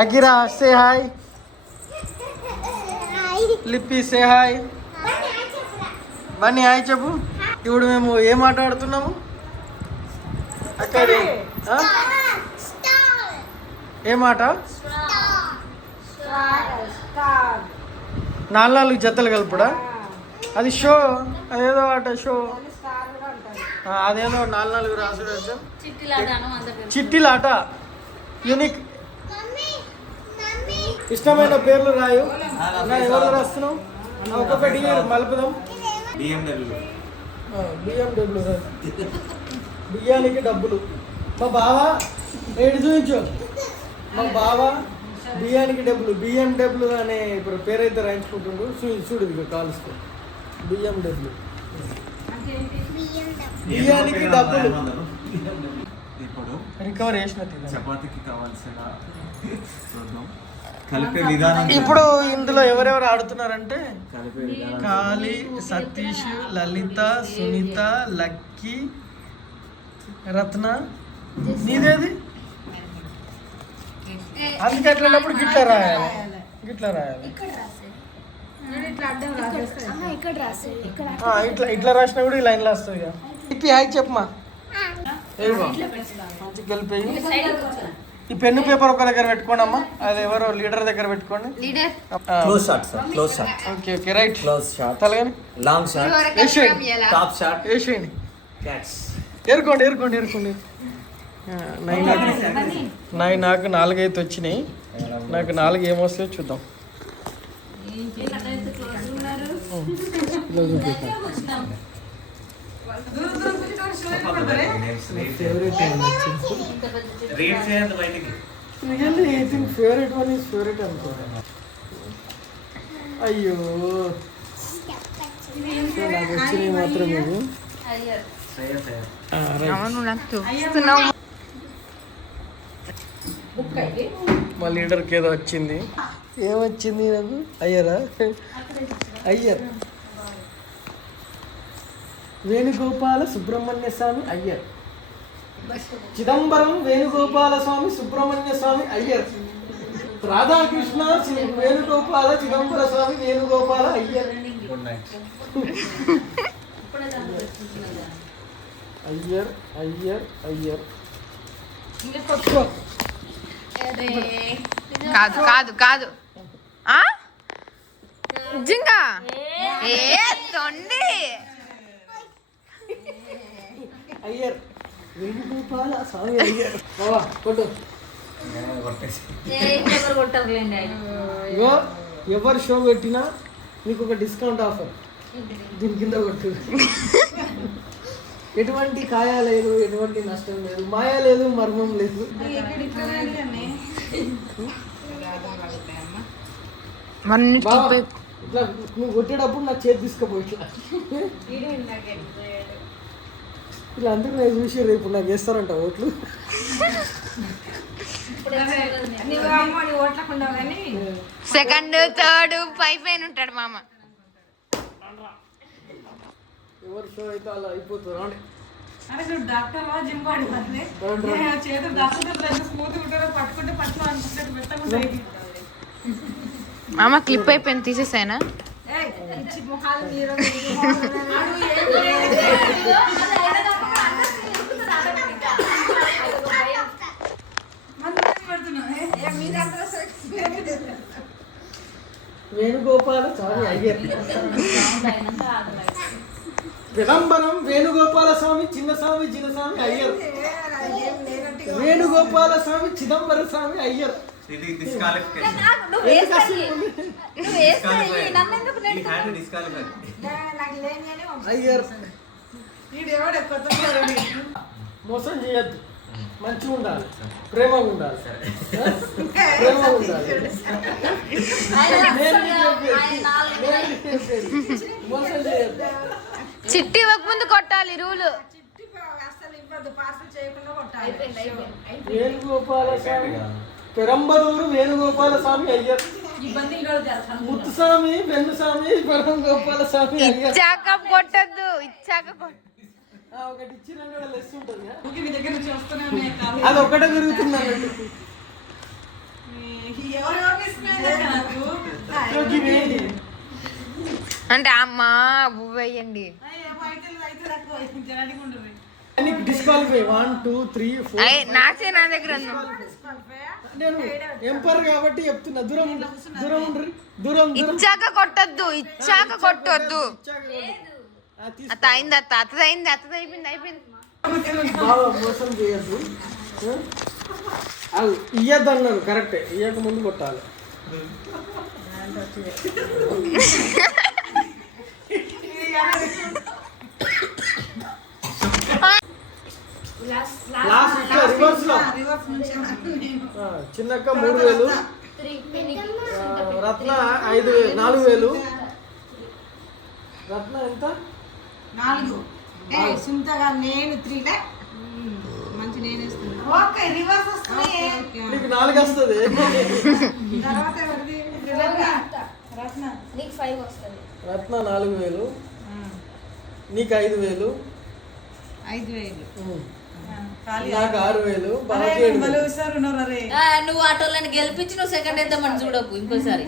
అగిరా say hi. లిప్పి say hi. Bunny hi చెప్పు. ఇప్పుడు మేము ఏం మాట్లాడుతున్నాము అక్కడ? ఏ మాట? 4 జతలు కలుపుడా? అది షో, అదేదో ఆట షో, అదేదో 4 రాసుడు. చిట్టిలాట యూనిక్. ఇష్టమైన పేర్లు రాయు. ఎవరు రాస్తున్నావు? ఒక్కొక్కటి మలుపుదాం. బిఎండబ్ల్యూ బియ్యానికి డబ్బులు. మా బావ ఏడు చూపించు. మా బావ బియ్యానికి డబ్బులు, బిఎండబ్ల్యూ అనే ఇప్పుడు పేరైతే రాయించుకుంటుండు. చూడు ఇక కాలుస్తూ బిఎండబ్ల్యూ, బియ్యానికి డబ్బులు. ఇప్పుడు రికవర్ చేసిన చపాతీకి కావాల్సిన కలిపే విధానం. ఇప్పుడు ఇందులో ఎవరెవరు ఆడుతున్నారంటే కాళీ, సతీష్, లలిత, సునీత, లక్కీ, రత్న. నీదేది? అందుకే అట్లాంటప్పుడు గిట్లా రాయాలి, గిట్లా రాయాలి. ఇట్లా రాసినా కూడా ఈ లైన్లో వస్తుంది. ఇప్పి హాయ్ చెప్పమా. మంచి కలిపి ఈ పెన్ను పేపర్ ఒక దగ్గర పెట్టుకోండి అమ్మా. అది ఎవరో లీడర్ దగ్గర పెట్టుకోండి. Close shot sir, close shot. Okay okay right. Close shot, తలగాని లాంగ్ షాట్, వేసేయండి, టాప్ షాట్ వేసేయండి. క్యాచ్. ఏరుకోండి ఏరుకోండి ఏరుకోండి. నాకు 4 అయితే వచ్చినాయి. నాకు 4 ఏమొస్తాయో చూద్దాం. ఫేవరెట్ వన్ ఈజ్ ఫేవరెట్ అనుకో. అయ్యో నాకు వచ్చినాయి మాత్రం ఇవి. మా లీడర్కి ఏదో వచ్చింది. ఏమొచ్చింది నాకు? అయ్యరా, అయ్యర్ వేణుగోపాల సుబ్రహ్మణ్య స్వామి అయ్యర్. చిదంబరం వేణుగోపాల స్వామి సుబ్రహ్మణ్య స్వామి అయ్యర్. రాధాకృష్ణ వేణుగోపాల చిదంబర స్వామి వేణుగోపాల అయ్యర్. అయ్యర్ అయ్యర్ అయ్యర్. కాదు కాదు కాదు నిజంగా తొండి అయ్యర్ వేణుగోపాల స్వామి అయ్యర్. కొట్టు. ఎవరు షో పెట్టినా మీకు ఒక డిస్కౌంట్ ఆఫర్. దీని కింద కొట్టు. ఎటువంటి కాయ లేదు, ఎటువంటి నష్టం లేదు, మాయ లేదు, మర్మం లేదు. ఇట్లా నువ్వు కొట్టేటప్పుడు నా చేతి తీసుకుపోయి ఇలా అందరూ నాకు చూసి రేపు నాకు వేస్తారంట ఓట్లు. సెకండ్ థర్డ్ 5 పైన ఉంటాడు మామ. ఎవరు షో అయితే అలా అయిపోతారు. మామ క్లిప్ అయిపోయింది, తీసేసానా? వేణుగోపాల స్వామి అయ్యర్. చిదంబరం వేణుగోపాల స్వామి చిన్నస్వామి చిన్నస్వామి అయ్యర్. వేణుగోపాల స్వామి చిదంబర స్వామి అయ్యర్. అయ్యర్ మోసం చేయద్దు, మంచిగా ఉండాలి, ప్రేమగా ఉండాలి, ప్రేమగా ఉండాలి. మోసం చేయద్దు. చిట్టి ఇవ్వక ముందు కొట్టాలి రూలు. వేణుగోపాల స్వామి పెరంబదూరు వేణుగోపాల స్వామి అయ్యర్. ముత్తుస్వామి వెన్నుస్వామి పెరంగోపాల స్వామి ఇచ్చాక కొట్టద్దు, ఇచ్చాక ఒకటి ఇచ్చినంటే లెస్ ఉంటుంది. అది ఒకటే జరుగుతుంది అన్నట్టు. ఇవేంటి? అంటే అమ్మా వేయండి. డిస్క్వాలిఫై 1 2 3 4 నాచే నా దగ్గర ఉంది. నేను ఎంపర్ కాబట్టి చెప్తున్నా. దూరం ఉండు, దూరం ఉండ్రి, దూరం దూరం. ఇచ్చాక కొట్టొద్దు, ఇచ్చాక కొట్టొద్దు. ఆ, తీసుకో. అత్త అయింది, అత్త అత్త అయింది, అత్త అయిపోయింది, అయిపోయింది. బాగా మోసం చేయొద్దు. అది ఇయ్యద్దు అన్నారు కరెక్టే. ఇయ్యక ముందు కొట్టాలి. లాస్ట్ ఇట్లా రివర్స్ లో చిన్నక్క 3000, రత్న 5000, 4000. రత్న ఎంత? 4. సుంతగా నేను 3 మంచి నేను ఇస్తున్నా. ఓకే రివర్స్ వస్తుంది. నీకు 4 వస్తుంది. తర్వాత ఎవరిది? రత్న నీకు 5 వస్తుంది. రత్న 4000, నీకు 5000, 5000. నాకు 6000, బాగా 7000. నువ్వు ఆటోలను గెలిపించి నువ్వు సెకండ్ వేద్దామని చూడకు ఇంకోసారి.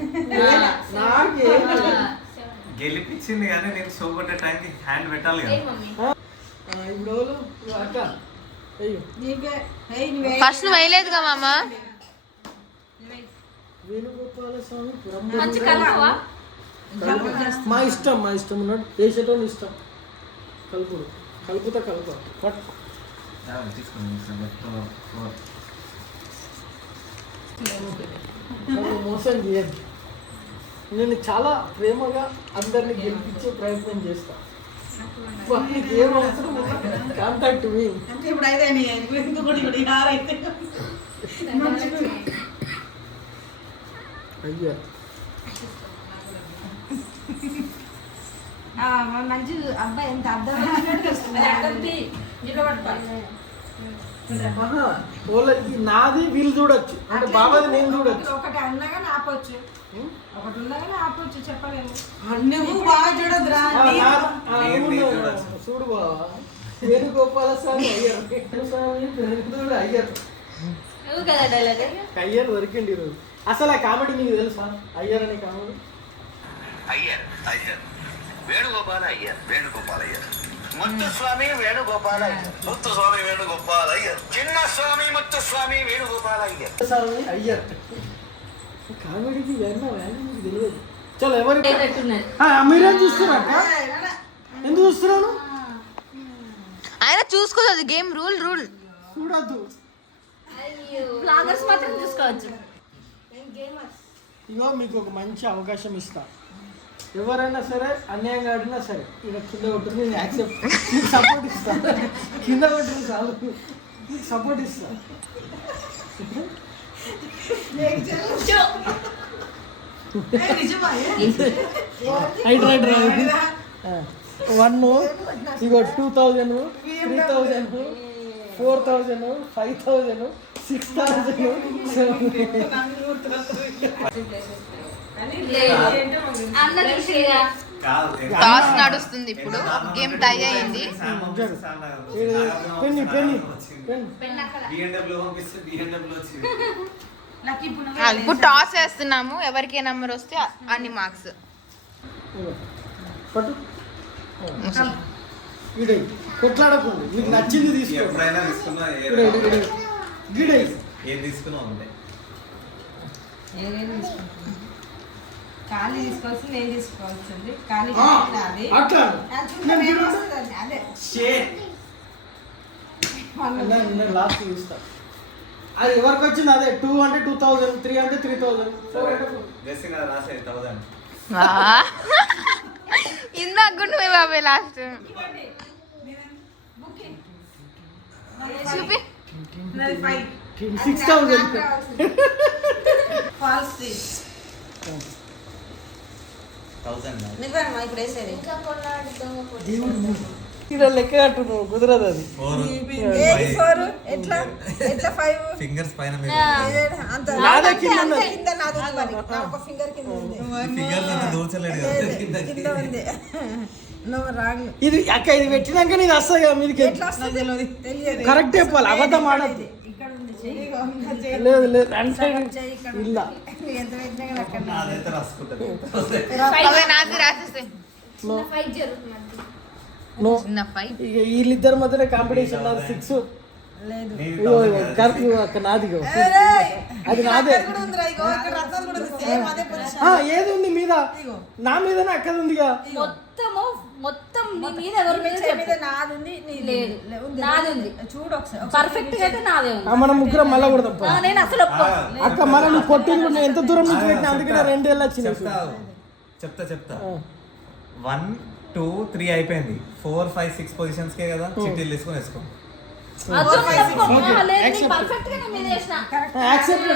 గెలిపించింది కానీ నేను షో కొట్టే టైంకి హ్యాండ్ పెట్టాలి కదా. ఇప్పుడు అక్క అయ్యో ఫస్ట్ నువ్వు వేయలేదుగా మామ. వేణుగోపాల స్వామి మంచి కలవా? మా ఇష్టం, మా ఇష్టం ఉన్నాడు. వేసేటోని ఇష్టం. కలుపుడు కలుపుతా కలుపు పట్ మోసం చేయద్దు. నేను చాలా ప్రేమగా అందరిని గెలిపించే ప్రయత్నం చేస్తా. నీకు ఏం అవసరం కాంటాక్ట్ మీ. అంటే ఇప్పుడు అయితే అయ్యా మంచి అబ్బాయి ఎంత అర్థం నాది వీళ్ళు చూడొచ్చు, అంటే బాబాది నేను చూడొచ్చు. ఒకటి అన్నగా ఆపొచ్చు, ఒకటి ఉన్నగానే ఆపొచ్చు, చెప్పలేము. నువ్వు బాగా చూడదురా. చూడు బావా, వేణుగోపాల స్వామి అయ్యారు, స్వామి అయ్యారు అయ్యారు దొరికిండి ఈరోజు. అసలు ఆ కామెడీ మీకు తెలుసా? అయ్యారు అనే కామెడీ. అయ్యర్ అయ్యర్ వేణుగోపాల అయ్యర్ వేణుగోపాల అయ్యర్ ముత్తుస్వామి వేణుగోపాల అయ్యర్ ముత్తుస్వామి వేణుగోపాల అయ్యర్ చిన్న స్వామి ముత్తుస్వామి వేణుగోపాల అయ్యర్ స్వామి అయ్యారు. కామెడీకి మీకు తెలియదు. చలో ఎవరి మీరేం చూస్తున్నారా? ఎందుకు చూస్తున్నాను? ఆయన చూసుకోదు. గేమ్ రూల్ రూల్ చూడద్దు. బ్లాగర్స్ మాత్రం చూసుకోవచ్చు. ఇగో మీకు ఒక మంచి అవకాశం ఇస్తా. ఎవరైనా సరే అన్యాయంగా ఆడినా సరే ఇక కింద కొట్టుకుని నేను యాక్సెప్ట్, మీకు సపోర్ట్ ఇస్తా. కింద కొట్టుకుని చాలు, మీకు సపోర్ట్ ఇస్తా. రైట్ 1 ఇగో 2000, 3000, 4000, 5000, 6000, 7. టాస్ నడుస్తుంది ఇప్పుడు. గేమ్ టై అయింది. పెన్ని పెన్ని ఇప్పుడు టాస్ వేస్తున్నాము. ఎవరికి ఏ నెంబర్ వస్తే అన్ని మార్క్స్. పట్టు గిడై కొట్లాడకండి. మీకు నచ్చింది తీసుకో. ఎప్పుడైనా తీసుకున్నా గిడై ఏం తీసుకున్నా ఉంటాయి. ఖాళీ తీసుకోవాల్సి నేను తీసుకోవాల్సింది. ఖాళీ అట్లా అదే లాస్ట్ ఇస్తా. అది ఎవరికి వచ్చింది అదే. 2 అంటే 2000, 3 అంటే 3000, 4 అంటే 4. రాసే 1000. ఇందాక నువ్వే బాబాయ్ లాస్ట్ చూపి. 6000. ఫాల్స్ 1000. ఇప్పుడు వేసేది ఇక్కడ లెక్క కట్టు నువ్వు, కుదరదు అది. 4 ఎట్లా ఎట్లా 5 ఫింగర్స్ పైన అంత నాదే కింద ఉన్నది. కింద నాది ఉంది మరి. నా ఒక ఫింగర్ కింద ఉంది. ఫింగర్స్ అంతా దూర్చలేడు కింద ఉంది. No wrong. ఇది అక్క ఇది పెట్టినాక నీది వస్తాయి కదా మీదికి. ఎట్లా వస్తుంది తెలియదు. కరెక్ట్ చెప్పాలి, అబద్ధం ఆడద్దు. ఇక్కడ ఉంది లేదు లేదు అంటే ఇలా ఎంత పెట్టినా కానీ అక్కడ నాదైతే రాసుకుంటుంది అదే నాది రాసేస్తే నో ఫైట్ జరుగుతుంది నో చిన్న ఫైట్. ఇక వీళ్ళిద్దరి మధ్యనే కాంపిటీషన్ నాది 6 లేదు అక్కడ నాది ఇగో. అది నాదే కూడా ఉందిరా, ఇగో ఇక్కడ రత్నాలు కూడా ఉంది, సేమ్ అదే పొజిషన్. ఏది ఉంది మీద నా మీదనే అక్కడ ఉందిగా. మొత్తం నీ మీద ఎవరి మీద చేయి మీద నాది ఉంది, నీ లేదు. ఉంది. నాది ఉంది. చూడు ఒకసారి పర్ఫెక్ట్ గా అయితే నాదే ఉంది. మనం ముగ్గురం మళ్ళా కొడదాం పో. నేను అసలు ఒప్పుకోను. అక్క మన నువ్వు కొట్టింది కూడా నేను ఎంత దూరం నుంచి పెట్టినా అందుకనే 2 ఏళ్ళు వచ్చినాయి. చెప్తా 1 2 3 అయిపోయింది. 4 5 6 పొజిషన్స్ కే కదా చిట్టీలు తీసుకొని వేసుకో. అదో ఒప్పుకో. లేదు, Accept. నీ పర్ఫెక్ట్ గా నా మీద వేసిన. యాక్సెప్ట్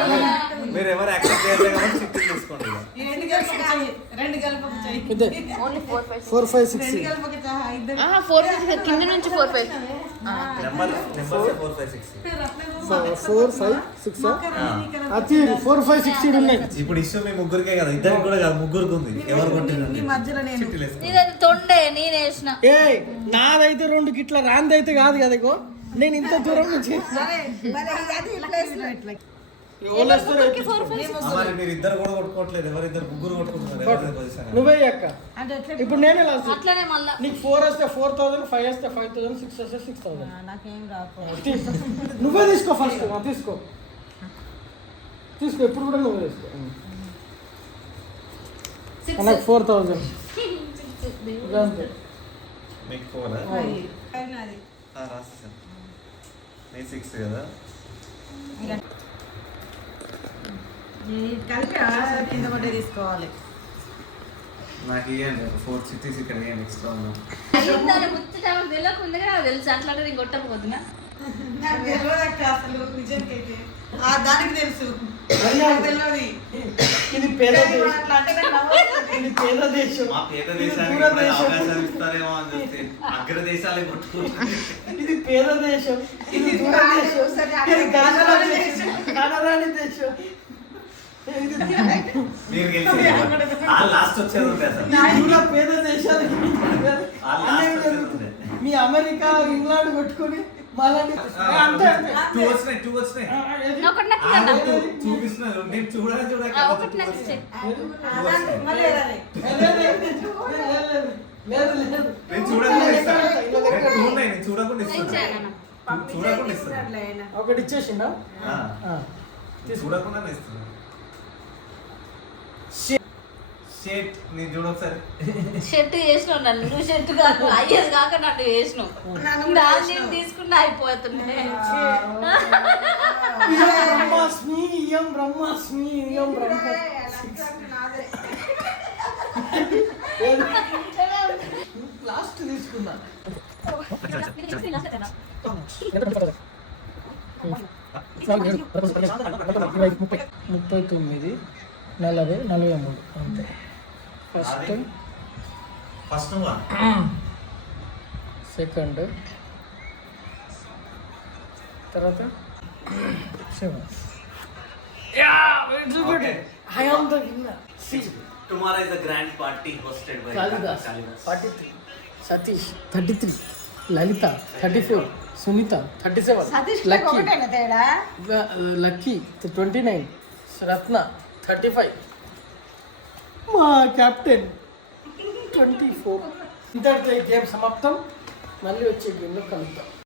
మీరు ఎవరు యాక్సెప్ట్ చేయలేదు కాబట్టి చిట్టీలు తీసుకోండి ఇక. ఈ రెండు గల్పకు చెయ్యి, రెండు గల్పకు చెయ్యి, ఇదే ఓన్లీ 4 5 4 5 6 రెండు గల్పకు చెయ్యి, ఇద్దరు 4 5 కింద నుంచి 4 5. నెంబర్ 4 5 6 4 5 6 అది 4 5 6 ఉన్నాయి. ఇప్పుడు ఇష్యూ మీ ముగ్గురికే కదా, ఇద్దరికి కూడా కాదు, ముగ్గురికి ఉంది. ఎవరు కొట్టిందండి ఈ మధ్యలో నేను చిట్టీలు వేసుకో. నీదైతే తొండే నేను వేసిన. నాదైతే 2 గిట్ల రాందైతే కాదు కదా ఇగో. నేను ఇంత దూరం నుంచి సరే మరి అది ఇట్లా వేసిన ఇట్లా ఎవరు వస్తారు? మరి మీరు ఇద్దరు కూడా కొట్టుకోవట్లేదు, ఎవరిద్దరు ముగ్గురు కొట్టుకుంటున్నారు. ఎవరి పొజిషన్ నువ్వే అక్క. అంటే ఎట్లా ఇప్పుడు నేనే లాస్ట్. అట్లనే మళ్ళా నీకు 4 వస్తే 4000, 5 వస్తే 5000, 6 వస్తే 6000. నాకేం రాకు. నువ్వే తీసుకో ఫస్ట్. తీసుకో ఎప్పుడు కూడా నువ్వే తీసుకో. నాకు 4000 అంతే. మీకు 4 పైన అది రాసేసాను. మీ 6 కదా. కలిపి కింద పట్టే తీసుకోవాలి. నాకు ఇవ్వండి 4 చిట్టీస్ ఇక్కడ ఇవ్వండి ఎక్స్ట్రా ఉన్నా. దాని ముచ్చట తెలియకుండా నాకు తెలుసు. అట్లా నేను కొట్టకపోతున్నా. నాకు తెలియదు అక్క అసలు నిజానికైతే. దానికి తెలుసు తెలియదు. ఇది పేద దేశం. అట్లా అంటే నాకు నవ్వొస్తుంది. ఇది పేద దేశం. మా పేద ఇది దేశానికి దూర ఇప్పుడే దేశం. అవకాశాలు ఇస్తారేమో అని చూస్తే అగ్ర దేశాలే కొట్టుకుంటున్నాయి. ఇది పేద దేశం. ఇది దూర దేశం. ఇది గంగల దేశం. కనరాని దేశం. ఇది మీరు గెలిచి లాస్ట్ వచ్చేది ఉండే అసలు. ఇది కూడా పేద దేశాలు last జరుగుతుంది. మీ అమెరికా ఇంగ్లాండ్ కొట్టుకొని మళ్ళీ అంతే అంతే. 2 వచ్చినాయి 2 వచ్చినాయి. ఒకటి నాకు ఇవ్వండి అన్న. చూపిస్తున్నారు నేను చూడక ఒకటి నాకు ఇచ్చేయి. మళ్ళీ వెళ్ళాలి. నేను చూడకుండా ఇస్తాను. 2 ఉన్నాయి నేను చూడకుండా నేను ఇస్తాను. చేయను. చూడకుండా ఇస్తాను. అట్లా అయినా. ఒకటి ఇచ్చేసిండా? చూడకుండా ఇస్తాను. షేట్ నేను చూడొకసారి. షర్ట్ చేసినావు నన్ను. నువ్వు షర్ట్ కాదు అయ్యేది కాక నన్ను చేసినావు. నేను తీసుకున్నా అయిపోతుండే. బ్రహ్మాస్మి ఇయం బ్రహ్మాస్మి ఇయం బ్రహ్మ. లాస్ట్ తీసుకున్నా. 39 40 43 అంతే. ఫస్ట్ సెకండ్ తర్వాత 7. I am the winner. See, tomorrow is a grand party hosted by Kalidas 43, Satish 33, Lalita 34, Sunita 37, Satish Lucky ఒకటేనా తేడా? Lucky 29, Ratna 35, మా కెప్టెన్ 24. ఇంతటితో ఈ గేమ్ సమాప్తం. మళ్ళీ వచ్చే గేమ్లో కలుద్దాం.